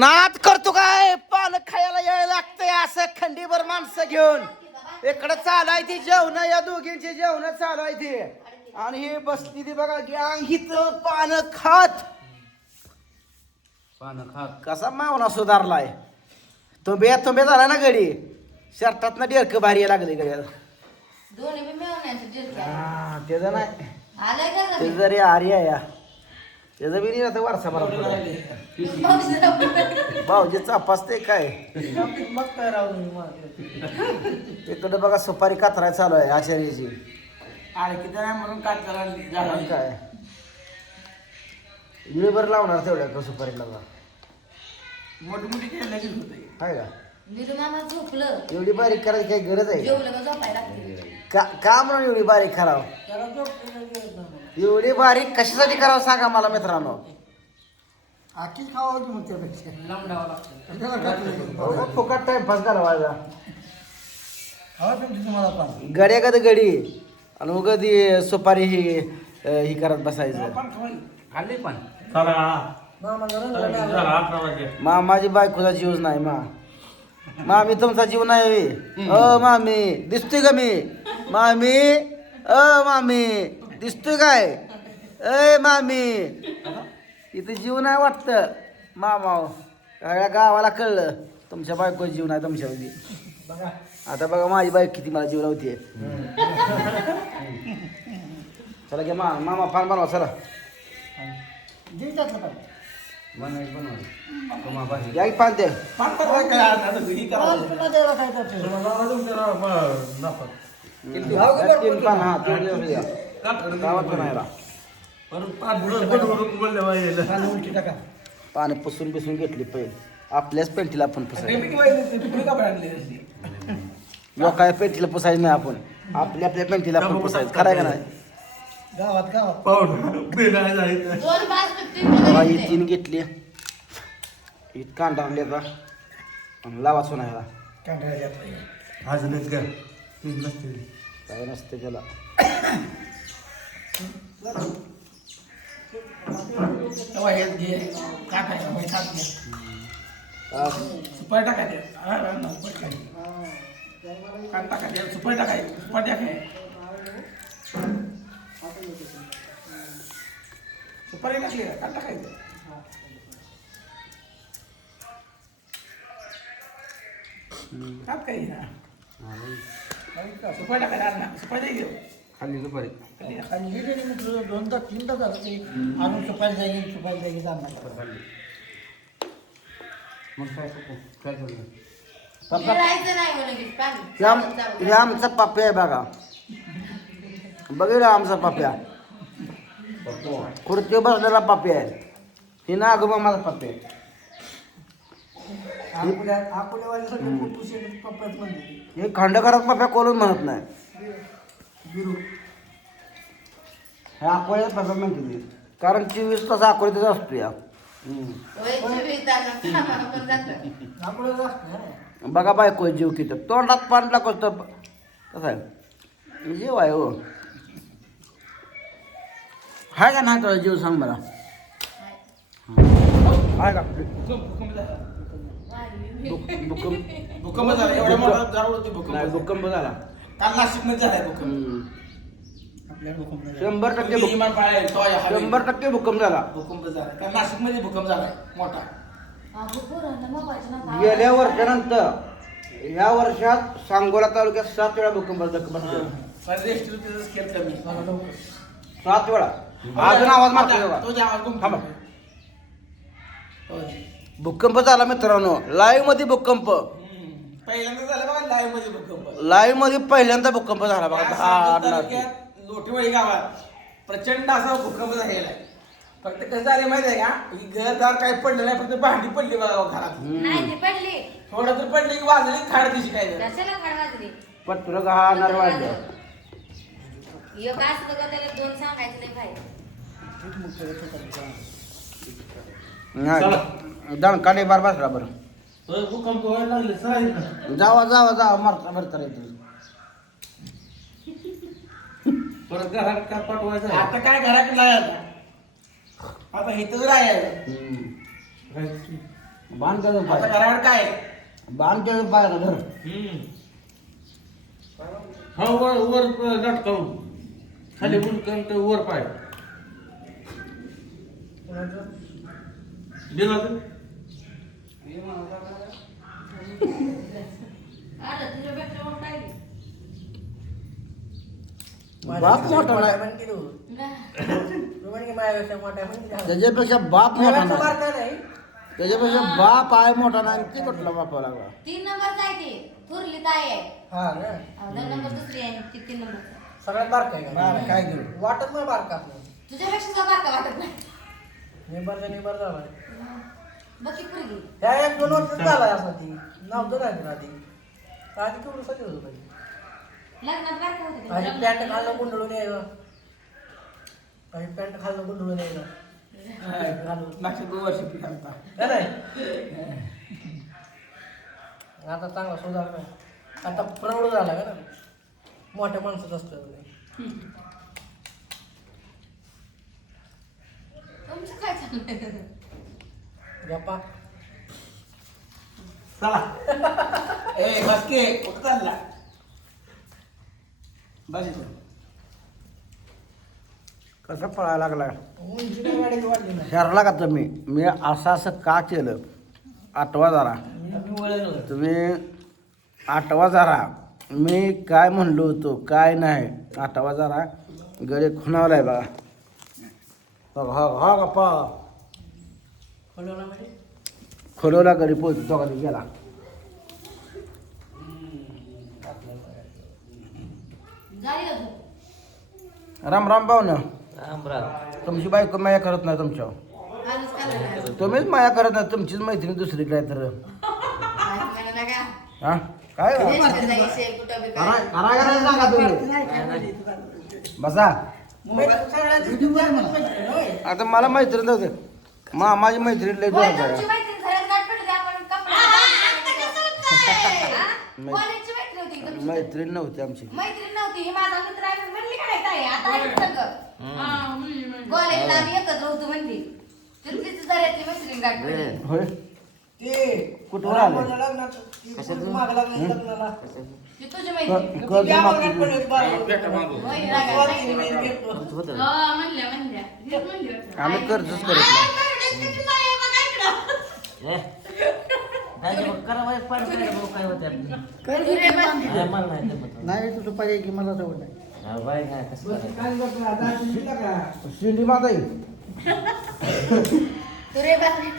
नाद करतो काय पान खायला यायला लागतंय असं खंडीभर माणसं घेऊन इकडे चालू आहे ती जेवण या दोघींची जेवण चालू आहे ती आणि ही बसली ती बघा गँग हिथं पान खात कसा मावना सुधारलाय तुंबे झाला ना गडी शर्टात ना डेरक भारी लागले गड्याला त्याचं नाही ते जरी आर्या या त्याचं बी नाही आता वारसा बरोबर भाऊजी चापासते काय तिकडे बघा सुपारी कातराय चालू आहे आचार्याची म्हणून काय वेळभर लावणार तेवढ्या का सुपारीला मोठमोठी काय का एवढी बारीक करायची काही गरज आहे का म्हणून एवढी बारीक करावं एवढी बारीक कशासाठी करावं सांगा मला मित्रांनो आखीच खावं की मग त्यापेक्षा फुकट टाइमपास घालवायचा गड्या कधी गडी आणि मग कधी सुपारी ही करत बसायचं खाल्ली पण मामाची बायकोचा जीवच नाही मामी तुमचा जीव नाही मामी दिसतोय का मी मामी मामी दिसतोय काय ए मामी इथं जीव नाही वाटतं मामा सगळ्या गावाला कळलं तुमच्या बायको जीव नाही तुमच्यामध्ये आता बघा माझी बायको किती मला जीव लावते चला घ्या मामा पान बनवा चला घ्या पान ते पान पुसून बिसून घेतली पहिले आपल्याच पेंटीला आपण लोकांच्या पेंटीला पुसायचं नाही आपण आपल्या पेंटीला आपण पुसायचं खरं का नाही ही तीन घेतली ईद कांडावली आता लावा सोनायला काय नसते त्याला सुपारी टाकायचे सुपारी टाकायची सुपारी टाकाय सुपारी टाकली का टाकायचं काही ना सुपारी टाकायला सुपारी घेऊ खाल्ली सुपारी दोनदा तीनदा झालं की आणून सुपारी जाईल जाणार मग काय हे आमचा पाप्या आहे बघा बघितलं आमचा पाप्या खुर्ची बसलेला पाप्या आहे हे ना आगोबा माझा पाप्या आहे हे खंडकरात पाप्या कोणून म्हणत नाही हे अकोल्यात पाप्या म्हणते कारण 24 तास अकोल्यातच असतो या बघा बायको जीव किती तोंडात पाणी लागत कसं आहे जीव आहे हो हाय का नाही तुला जीव सांग मला हाय का भूकंप झाला एवढ्या मोठा भूकंप झाला काल नाशिकमध्ये झालाय भूकंप 100% भूकंप झाला भूकंप झाला काल नाशिकमध्ये भूकंप झालाय मोठा गेल्या वर्षानंतर या वर्षात सांगोला तालुक्यात 7 वेळा भूकंप बसला 7 वेळा अजून आवाज मारतो भूकंप झाला मित्रांनो लाईव्ह मध्ये भूकंप पहिल्यांदा झाला बघा लाईव्ह मध्ये भूकंप लाईव्ह मध्ये पहिल्यांदा भूकंप झाला बघा लोटेवाडी गावात प्रचंड असा भूकंप झालेला आहे फक्त कसं झालं माहिती आहे का घरदार काही पडलं नाही फक्त भांडी पडली बघा घरात थोडं तर पडली की वाजली खाड दिशी काय पटलं गहाणार वाजलं दणकाने बार बसला बरं भूकंप व्हायला लागले जावा मारता मारता येतो परत घरात का पाठवायचं आता काय घरात नाही आता इथंच राहायचं बाण केलं आता पाय घरावर काय आहे? बाण केलं पाय धर हा वर वर लटकावून खाली उलटून ते वर पाय दिला तर बाप मोठा नाही त्याच्यापेक्षा बाप मोठा नाही त्याच्यापेक्षा बाप आहे मोठा नाही ती कुठला बापा लागला 3 नंबरचा आहे ते थोरली ताई आहे हा ना 2 नंबर दुसरी आहे ती 3 नंबर सगळ्यात बारका आहे का बारा काय घेऊ वाटत नाही बारका आपलं तुझ्यापेक्षा का बारका वाटत नाही निबर झाला बघ की पुरगी ह्या 1-2 वर्ष झालाय असा ती नाव तर नाही आधी आधी केवढं सगळं होतं पाहिजे लग्नात बारका होते ते. काही पॅन्ट खाल्लं गुंडळून यायचं काही पॅन्ट खाल्लं गुंडळून यायचं मागच्या 2 वर्ष पीठ आणता. है नाही आता चांगला सुधारला आता प्रौढ झाला का ना मोठ्या माणसाचं असतं तुमचं काय चाललंय गप्पा चला ए बस के कुठं चालला बस इथं. कसं पळायला लागला उंची काय गाडीची वाढली नाही ठरला का तुम्ही मी असं का केलं आठवा जरा मी वळलो तुम्ही आठवा जरा मी काय म्हणलो होतो काय नाही आठवा जरा गळे खुणावलाय बघा हा गप्पा खोलवला म्हणजे खोलवला गडी पोहोच दोघांनी गेला झाली का झोप? राम राम भाऊ ना राम राम तुमची बायको माया करत नाही तुमच्यावर आजच काढलं तुम्हीच माया करत नाही तुमचीच मैत्रीण दुसरी काय तर म्हणा नका हा काय देशाचा विषय कुठं बी काय. करायला सांगा तुम्ही बसा आता मला मैत्रीण नव्हते माझी मैत्रीण लय होय, जोरात तुमची आहे. मैत्रीण घरात गाठ पडली, आपण कपडे हा? कॉलेजची मैत्रीण होती का तुमची? मैत्रीण नव्हती आमची मैत्रीण नव्हती ही माझा मित्र आहे पण म्हणली काय ताई आता आहे सगळं कॉलेजला आम्ही एकत्र होतो म्हणली तर तिची दऱ्यातली मैत्रीण गाठ पडली होय ते कुठवर आले माग लागलं लग्नाला ती तुझी मैत्रीण कर्ज मागतो होय, रागा, नाही. आम्ही कर्जच करत नाही नाही तुझं पाहिजे की मला जवळ नाही शिंडी माता येईल तू रे बाई.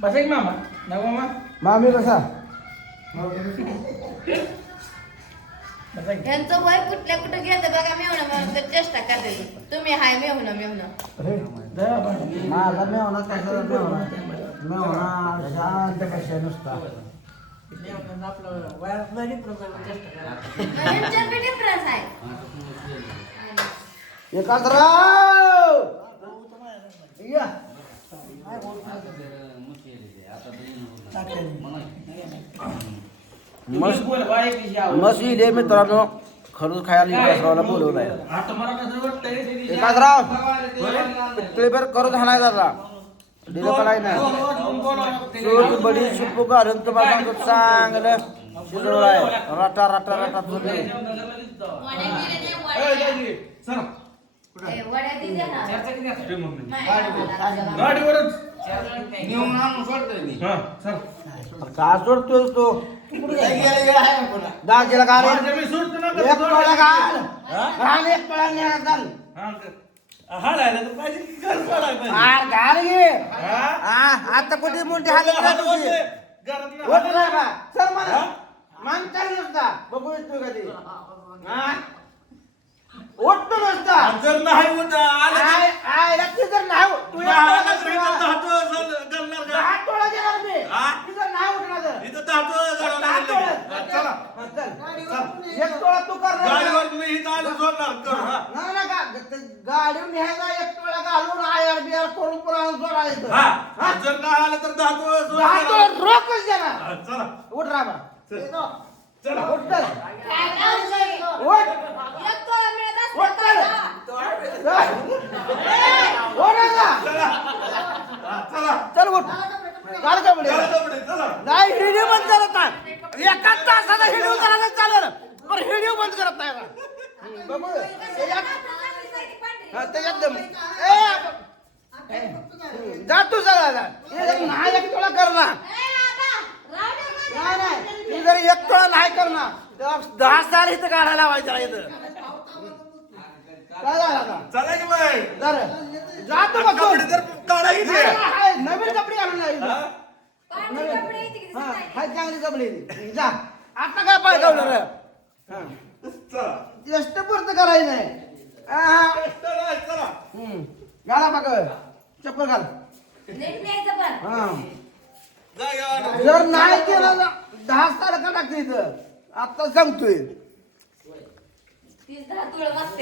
बसा की मामा नको मामा मामी कसा बसा की. यांचं वय कुठल्या कुठं घेतं बघा मेवणं म्हणून तर चेष्टा करते तुम्ही हाय मेवणं माझा मेवना कसा मेवना शांत कशा नुसता आपलं वयात नाही प्रमाण चेष्टा करा यांच्यात बी डिफरन्स आहे एकांतराव या इंग्लिश बोल बाळा एक दिवशी आवड. मस्त इले मित्रांनो खरंच खायला इकासरावला बोलवलाय आता मला कसं वाटतंय रे ते एकांतराव पितळीभर करून हाणाय दादा दिलं का नाही सूट बडी शिपू घालून तुम्हाला सांगतो चांगलं शिजवलं आहे रटा रटा रटा तुम्ही वड्या दिल्या ना गाडीवरच का सोडतोय तो दाजीला घाल एक टोळा घाल घाल एक टोळा न्यायला घाल घाल घे आता कुठे मोठी हालत होत नाही बा चल मला मान चालू नसता बघू येतो कधी उठतो नसता जर नाही होत आय नक्की जर नाही तू दहा टोळा देणार मी ती जर नाही उठणार तर दहा टोळा चला चल एक टोळा तू करणार नाही ना गाडीवर न्यायचा एक टोळा घालून आयर बियर करून पुन्हा जोडायचं जर नाही आलं तर दहा टोळा रोखच देणार चला उठ राबा चला उठ चल काय उठ एक तोळा मिळत चल उठ काढ कपडे नाही व्हिडिओ बंद करत नाही एका तासाचा व्हिडिओ करायला चालेल पण व्हिडिओ बंद करत नाही आता. बघू. हा, त्याच्यात दम. जा तू सगळा नाही एक तोळा कर ना नाही तू जर एक तोळा नाही करणार तर 10 साल इथं काढायला लावायचं इथं काय झालं आता चला की बाई जर जातो बघ कपडे तर काढा की ते. हाय, नवीन कपडे घालून जा इथं. पांढरे कपडे येते की हा, दिसत हाय चांगली कपडे येते. जा आता काय पाय ठेवलं रे चला जस्ट पुरतं करायचं नाही चला चला घाला बघ चप्पल घाल नाही. नीट न्यायचं पण. हा जा घ्या. जर नाही केलं ना 10 साल का टाकते इथं आता सांगतोय तीच 10 तुळं वाजते.